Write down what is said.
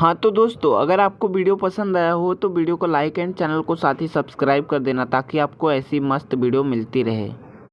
हाँ तो दोस्तों, अगर आपको वीडियो पसंद आया हो तो वीडियो को लाइक एंड चैनल को साथ ही सब्सक्राइब कर देना, ताकि आपको ऐसी मस्त वीडियो मिलती रहे।